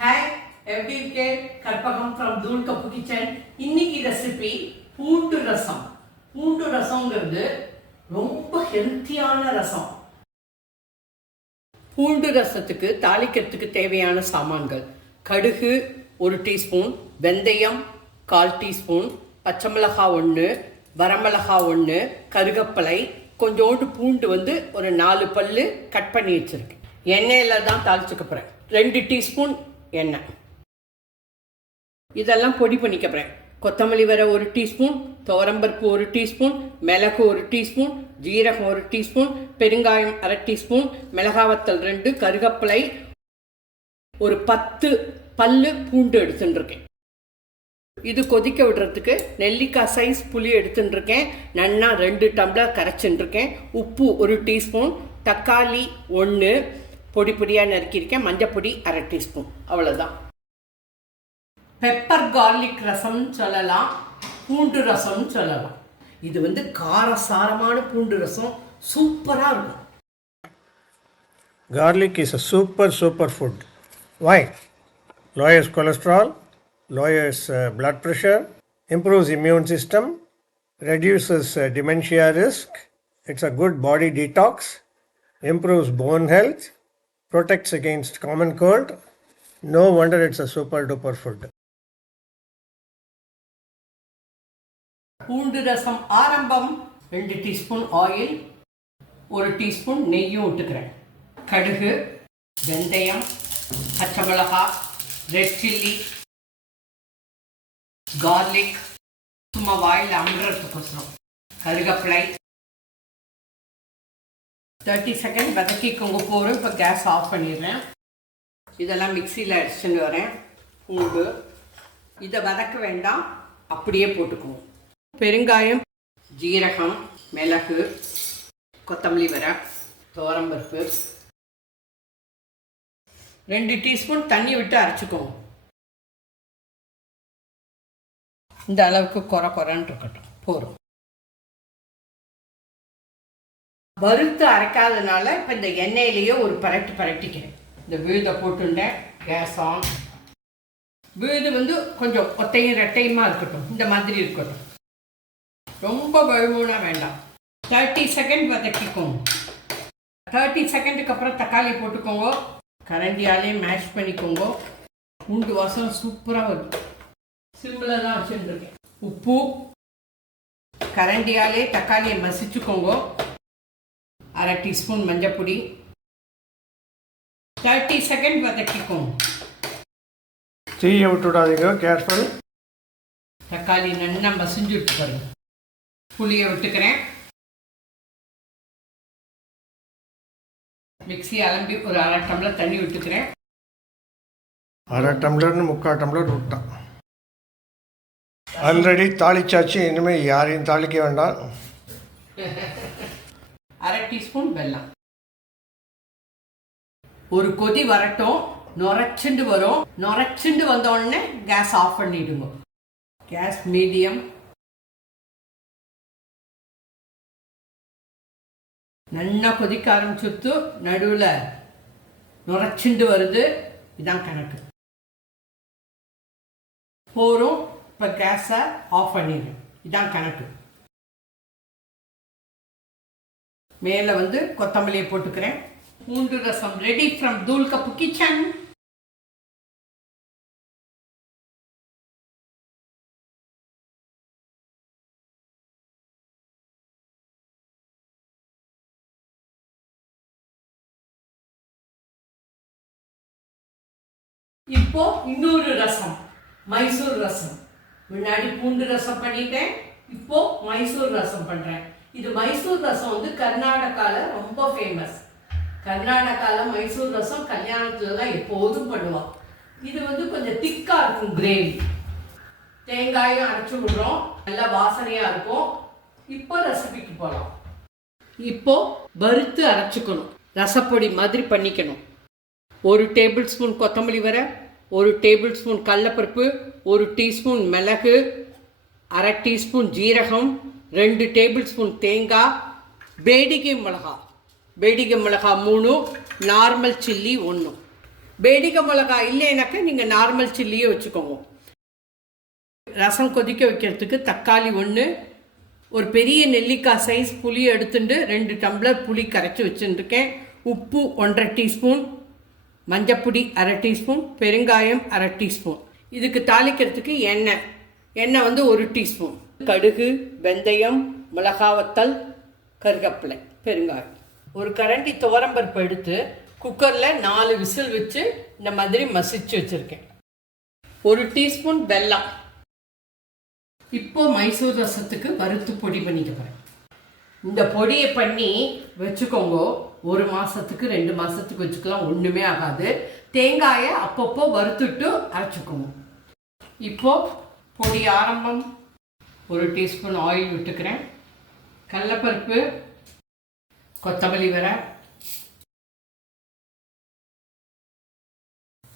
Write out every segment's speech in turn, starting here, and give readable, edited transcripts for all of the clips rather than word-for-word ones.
Hi, எப்படி இருக்கேன்? Karpagam from தூள் கப்பு கிச்சன். இன்னைக்கு ரெசிபி பூண்டு ரசம். பூண்டு ரசம்ங்கிறது ரொம்ப ஹெல்த்தியான ரசம். பூண்டு ரசத்துக்கு தாளிக்கிறதுக்கு தேவையான சாமான்கள்: கடுகு 1 டீஸ்பூன், வெந்தயம் 1/4 டீஸ்பூன், பச்சை மிளகாய் 1, வரமிளகாய் 1, கருகப்பலை, கொஞ்சோண்டு பூண்டு ஒரு 4 பல்லு கட் பண்ணி வச்சிருக்கேன். எண்ணெயில் தான் தாளிச்சுக்க போகிறேன். 2 டீஸ்பூன் எண்ணெய். இதெல்லாம் பொடி பண்ணிக்க போகிறேன். கொத்தமல்லி வர 1 டீஸ்பூன், துவரம்பருப்பு 1 டீஸ்பூன், மிளகு 1 டீஸ்பூன், ஜீரகம் 1 டீஸ்பூன், பெருங்காயம் 1/2 டீஸ்பூன், மிளகாவத்தல் 2, கருகப்பிலை ஒரு 10 பல்லு பூண்டு எடுத்துட்டுருக்கேன். இது கொதிக்க விடுறதுக்கு நெல்லிக்காய் சைஸ் புளி எடுத்துட்டுருக்கேன். நன்னா 2 டம்ளர் கரைச்சுட்டுருக்கேன். உப்பு 1 டீஸ்பூன், தக்காளி 1 பொடி பொடியாக நறுக்கியிருக்கேன். மஞ்சப்பொடி 1/2 டீஸ்பூன். அவ்வளோதான். பெப்பர் கார்லிக் ரசம்னு சொல்லலாம், பூண்டு ரசம்னு சொல்லலாம். இது காரசாரமான பூண்டு ரசம், சூப்பராக இருக்கும். Garlic is a super food. Why? Lowers cholesterol, lowers blood pressure, improves immune system, reduces dementia risk. It's a good body detox, improves bone health, protects against common cold. No wonder it's a super duper food. பூண்டு ரசம் ஆரம்பம். 2 teaspoon oil, 1 teaspoon நெய்யும் விட்டுக்கிறேன். கடுகு, வெந்தயம், பச்சை மிளகாய், red chilli, garlic சும்மா வாயில் அமுறதுக்கோசரம், கருகப்பிலை 30 செகண்ட் வதக்கிக்கோங்க போகிறோம். இப்போ கேஸ் ஆஃப் பண்ணிடுறேன். இதெல்லாம் மிக்சியில் அடிச்சுட்டு வரேன். பூண்டு இதை வதக்க வேண்டாம், அப்படியே போட்டுக்குவோம். பெருங்காயம், ஜீரகம், மிளகு, கொத்தமல்லி வர, துவரம்பருப்பு 2 டீஸ்பூன் தண்ணி விட்டு அரைச்சிக்கோங்க. இந்த அளவுக்கு கொரன்னு இருக்கட்டும், போகிறோம். வறுத்து அரைக்காதனால இப்போ இந்த எண்ணெயிலேயே ஒரு பரட்டிக்கிறேன். இந்த விழுதை போட்டுட்டேன். Gas on. விழுது கொஞ்சம் ஒத்தையும் ரெட்டையுமா இருக்கட்டும், இந்த மாதிரி இருக்கட்டும். ரொம்ப வழுவுனா வேண்டாம். 30 செகண்ட் வதக்கிக்கோங்க. 30 செகண்டுக்கு அப்புறம் தக்காளி போட்டுக்கோங்க. கரண்டியாலே மேஷ் பண்ணிக்கோங்க. பூண்டு வாசம் சூப்பராக வருது. சிம்மில் தான் வச்சுருக்கேன். உப்பு, கரண்டியாலே தக்காளியை மசிச்சுக்கோங்க. 1/2 டீஸ்பூன் மஞ்சப்பொடி. 30 செகண்ட் வதக்கிக்கோங்க. தீயை விட்டுவிடாதீங்க, கேர்ஃபுல். தக்காளி நல்லா மசிஞ்சு விட்டு பாருங்க. புளியை விட்டுக்கிறேன். மிக்சி அலம்பி ஒரு 1/2 டம்ளர் தண்ணி விட்டுக்கிறேன். 1/2 டம்ளர்னு 3/4 டம்ளர் விட்டான். ஆல்ரெடி தாளிச்சாச்சு, இனிமேல் யாரையும் தாளிக்க வேண்டாம். 1/2 டீஸ்பூன் வெல்லம். ஒரு கொதி வரட்டும். நுரைச்சுண்டு வரும். நுரைச்சுண்டு வந்தோடனே கேஸ் ஆஃப் பண்ணிடுங்க. Gas medium. நல்லா கொதிக்க ஆரம்பிச்சுட்டு நடுவில் நுரைச்சுண்டு வருது. இதான் கணக்கு. போரும். இப்போ கேஸை ஆஃப் பண்ணிடுங்க. இதான் கணக்கு. மேலே கொத்தமல்லியை போட்டுக்கிறேன். பூண்டு ரசம் ரெடி ஃப்ரம் தூள் கப்பு கிச்சன். இப்போ இன்னொரு ரசம், மைசூர் ரசம். முன்னாடி பூண்டு ரசம் பண்ணிட்டேன், இப்போ மைசூர் ரசம் பண்றேன். இது மைசூர் ரசம் கர்நாடகாவில் ரொம்ப ஃபேமஸ். கர்நாடகாவில் மைசூர் ரசம் கல்யாணத்துல தான் எப்போதும் பண்ணுவான். இது கொஞ்சம் திக்கா இருக்கும் கிரேவி. தேங்காயும் அரைச்சி விடுறோம், நல்லா வாசனையா இருக்கும். இப்போ ரெசிபிக்கு போகலாம். இப்போ வறுத்து அரைச்சிக்கணும். ரசப்பொடி மாதிரி பண்ணிக்கணும். 1 டேபிள் ஸ்பூன் கொத்தமல்லி வர, 1 டேபிள் ஸ்பூன் கடலைப்பருப்பு, 1 டீஸ்பூன் மிளகு, 1/2 டீஸ்பூன் ஜீரகம், 2 டேபிள் ஸ்பூன் தேங்காய், ಬೇಡಿಗೆ மிளகாய் 3, நார்மல் சில்லி 1. பேடிகை மிளகாய் இல்லைனாக்கா நீங்கள் நார்மல் சில்லியே வச்சுக்கோங்க. ரசம் கொதிக்க வைக்கிறதுக்கு தக்காளி 1, ஒரு பெரிய நெல்லிக்காய் சைஸ் புளி எடுத்துட்டு 2 டம்ளர் புளி கரைச்சி வச்சுருக்கேன். உப்பு 1.5 டீஸ்பூன், மஞ்சப்பொடி 1/2 டீஸ்பூன், பெருங்காயம் 1/2 டீஸ்பூன். இதுக்கு தாளிக்கிறதுக்கு எண்ணெய் வந்து 1 டீஸ்பூன், கடுகு, வெந்தயம், மிளகாவத்தல், கருவேப்பிலை, பெருங்காயம். ஒரு கரண்டி துவரம்பருப்பு எடுத்து குக்கரில் 4 விசில் வச்சு இந்த மாதிரி மசிச்சு வச்சுருக்கேன். 1 டீஸ்பூன் வெல்லம். இப்போ மைசூர் ரசத்துக்கு வறுத்து பொடி பண்ணிக்க போகிறேன். இந்த பொடியை பண்ணி வச்சுக்கோங்க. 1 மாதத்துக்கு 2 மாதத்துக்கு வச்சுக்கலாம், ஒன்றுமே ஆகாது. தேங்காயை அப்பப்போ வறுத்துட்டு அரைச்சிக்கோங்க. இப்போது பொடி ஆரம்பம். 1 டீஸ்பூன் ஆயில் விட்டுக்கிறேன். கடலைப்பருப்பு, கொத்தமல்லி வரை,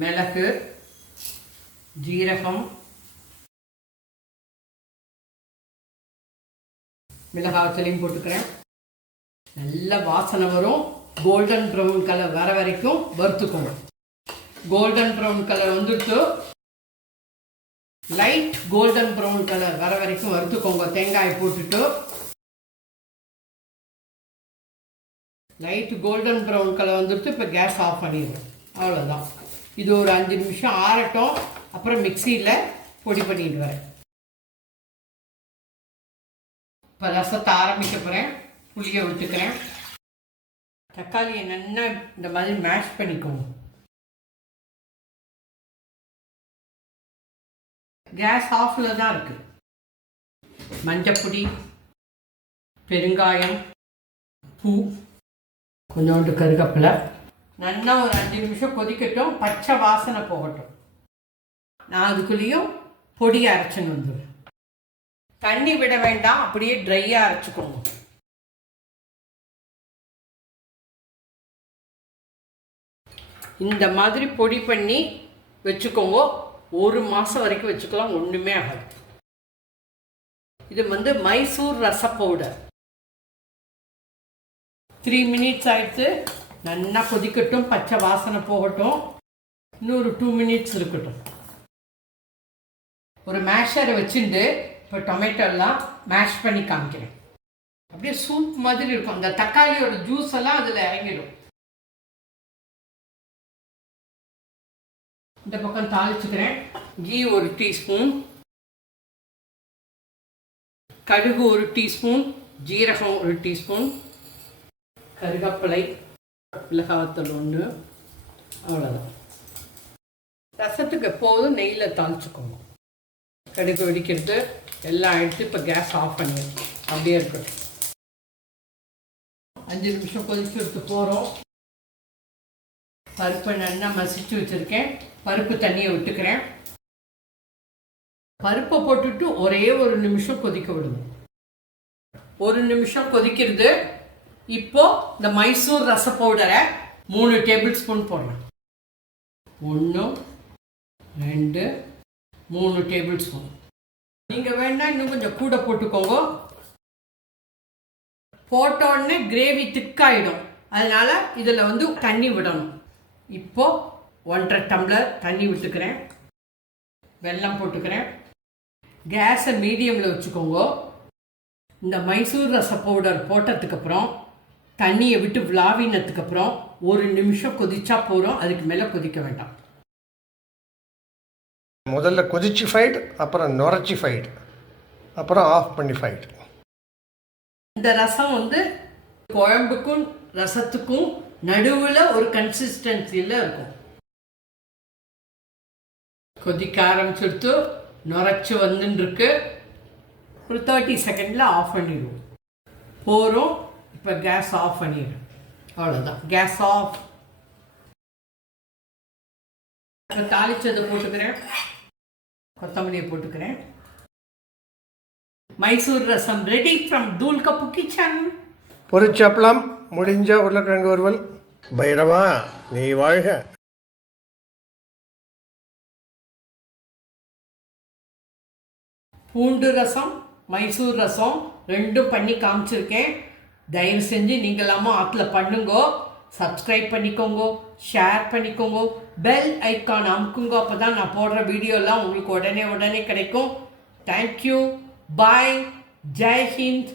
மிளகு, ஜீரகம், மிளகாய்த்தலையும் போட்டுக்கிறேன். நல்ல வாசனை வரும். கோல்டன் ப்ரௌன் கலர் வர வரைக்கும் வறுத்துக்கோங்க. கோல்டன் ப்ரௌன் கலர் வந்துட்டு லைட் கோல்டன் ப்ரௌன் கலர் வர வரைக்கும் வறுத்துக்கோங்க. தேங்காயை போட்டுட்டு லைட் கோல்டன் ப்ரௌன் கலர் வந்துட்டு இப்போ கேஸ் ஆஃப் பண்ணிடுவோம். அவ்வளோதான். இது ஒரு 5 நிமிஷம் ஆறட்டும். அப்புறம் மிக்சியில் பொடி பண்ணிட்டு வரேன். இப்போ ரசத்தை ஆரம்பிக்க போகிறேன். புளியை விட்டுக்கிறேன். தக்காளியை நல்லா இந்த மாதிரி மேஷ் பண்ணிக்கோங்க. கேஸ் ஆஃபில் தான் இருக்குது. மஞ்சப்பொடி, பெருங்காயம், பூ, கொஞ்சோண்டு கருவேப்பிலை. நல்லா ஒரு 5 நிமிஷம் கொதிக்கட்டும். பச்சை வாசனை போகட்டும். நான் அதுக்குள்ளேயும் பொடியை அரைச்சின்னு வந்துடுவேன். தண்ணி விட வேண்டாம், அப்படியே ட்ரையாக அரைச்சிக்கோங்க. இந்த மாதிரி பொடி பண்ணி வச்சுக்கோங்க. 1 மாதம் வரைக்கும் வச்சுக்கலாம், ஒன்றுமே ஆகாது. இது வந்து மைசூர் ரச பவுடர். 3 மினிட்ஸ் ஆயிடுச்சு. நல்லா கொதிக்கட்டும், பச்சை வாசனை போகட்டும். இன்னொரு 2 மினிட்ஸ் இருக்கட்டும். ஒரு மேஷரை வச்சுட்டு இப்போ டொமேட்டோலாம் மேஷ் பண்ணி காமிக்கிறேன். அப்படியே சூப் மாதிரி இருக்கும். அந்த தக்காளியோட ஜூஸ் எல்லாம் அதில் இறங்கிடும். இந்த பக்கம் தாளிச்சுக்கிறேன். கீ 1 டீஸ்பூன், கடுகு 1 டீஸ்பூன், ஜீரகம் 1 டீஸ்பூன், கருவேப்பிலை, மிளகாய்த்தூள் 1. அவ்வளோதான். ரசத்துக்கு எப்போதும் நெய்யில் தாளிச்சுக்கோங்க. கடுகு வெடிக்கிறது எல்லாம் எடுத்து இப்போ கேஸ் ஆஃப் பண்ணிடுவோம். அப்படியே இருக்கட்டும். 5 நிமிஷம் கொதிச்சு எடுத்து போகிறோம். பருப்பை நல்லா மசிச்சு வச்சுருக்கேன். பருப்பு தண்ணியை விட்டுக்கிறேன். பருப்பை போட்டுட்டு ஒரே 1 நிமிஷம் கொதிக்க விடுங்க. 1 நிமிஷம் கொதிக்கிறது. இப்போ இந்த மைசூர் ரச பவுடரை 3 டேபிள் ஸ்பூன் போடலாம். 1, 2, 3 டேபிள் ஸ்பூன். நீங்கள் வேணா இன்னும் கொஞ்சம் கூட போட்டுக்கோங்க. போட்ட உடனே கிரேவி திக்காயிடும். அதனால இதில் வந்து தண்ணி விடணும். இப்போ 1.5 டம்ளர் தண்ணி விட்டுக்கிறேன். வெல்லம் போட்டுக்கிறேன். கேஸை மீடியமில் வச்சுக்கோங்க. இந்த மைசூர் ரச பவுடர் போட்டதுக்கப்புறம் தண்ணியை விட்டு விளாவினதுக்கப்புறம் 1 நிமிஷம் கொதிச்சா போகிறோம். அதுக்கு மேலே கொதிக்க வேண்டாம். முதல்ல கொதிச்சு ஃபைட், அப்புறம் நுரைச்சி ஃபைட், அப்புறம் ஆஃப் பண்ணி ஃபைட். இந்த ரசம் வந்து குழம்புக்கும் ரசத்துக்கும் நடுவில் ஒரு கன்சிஸ்டன்சியில் இருக்கும். கொதிக்க ஆரம்பிச்சுடுத்து நுரைச்சி வந்துருக்கு. ஒரு 30 செகண்டில் ஆஃப் பண்ணிடுவோம். போகிறோம். இப்போ கேஸ் ஆஃப் பண்ணிடுறேன். அவ்வளோதான். Gas off. இப்போ தாளிச்சதை போட்டுக்கிறேன். கொத்தமல்லியை போட்டுக்கிறேன். மைசூர் ரசம் ரெடி ஃப்ரம் தூள் கப்பு கிச்சன். பொரிச்சப்பளம், முடிஞ்ச உருளைக்கிழங்கு வறுவல். பைரவா நீ வாழ்க. பூண்டு ரசம், மைசூர் ரசம் 2 பண்ணி காமிச்சிருக்கேன். தயவு செஞ்சு நீங்களாமோ ஆற்றுல பண்ணுங்கோ. சப்ஸ்கிரைப் பண்ணிக்கோங்க, ஷேர் பண்ணிக்கோங்க, பெல் ஐக்கான் அமுக்குங்க. அப்போ தான் நான் போடுற வீடியோலாம் உங்களுக்கு உடனே கிடைக்கும். தேங்க்யூ, பாய், ஜெய் ஹிந்த்.